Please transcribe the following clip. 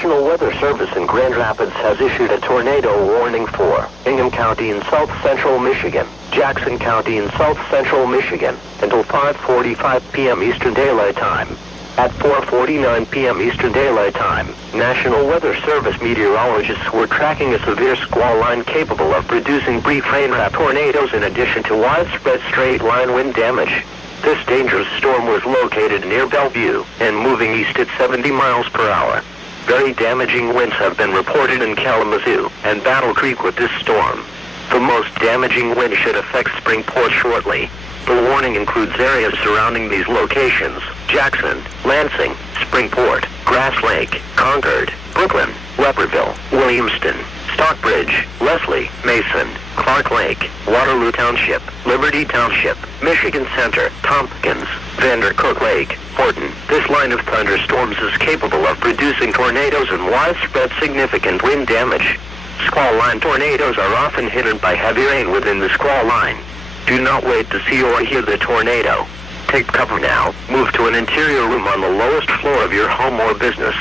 National Weather Service in Grand Rapids has issued a tornado warning for Ingham County in south central Michigan, Jackson County in south central Michigan, until 5:45 p.m. Eastern Daylight Time. At 4:49 p.m. Eastern Daylight Time, National Weather Service meteorologists were tracking a severe squall line capable of producing brief rain-wrapped tornadoes in addition to widespread straight-line wind damage. This dangerous storm was located near Bellevue and moving east at 70 miles per hour. Very damaging winds have been reported in Kalamazoo and Battle Creek with this storm. The most damaging wind should affect Springport shortly. The warning includes areas surrounding these locations: Jackson, Lansing, Springport, Grass Lake, Concord, Brooklyn, Weberville, Williamston, Stockbridge, Leslie, Mason, Clark Lake, Waterloo Township, Liberty Township, Michigan Center, Tompkins, Vandercook Lake, Horton. This line of thunderstorms is capable of producing tornadoes and widespread significant wind damage. Squall line tornadoes are often hidden by heavy rain within the squall line. Do not wait to see or hear the tornado. Take cover now. Move to an interior room on the lowest floor of your home or business.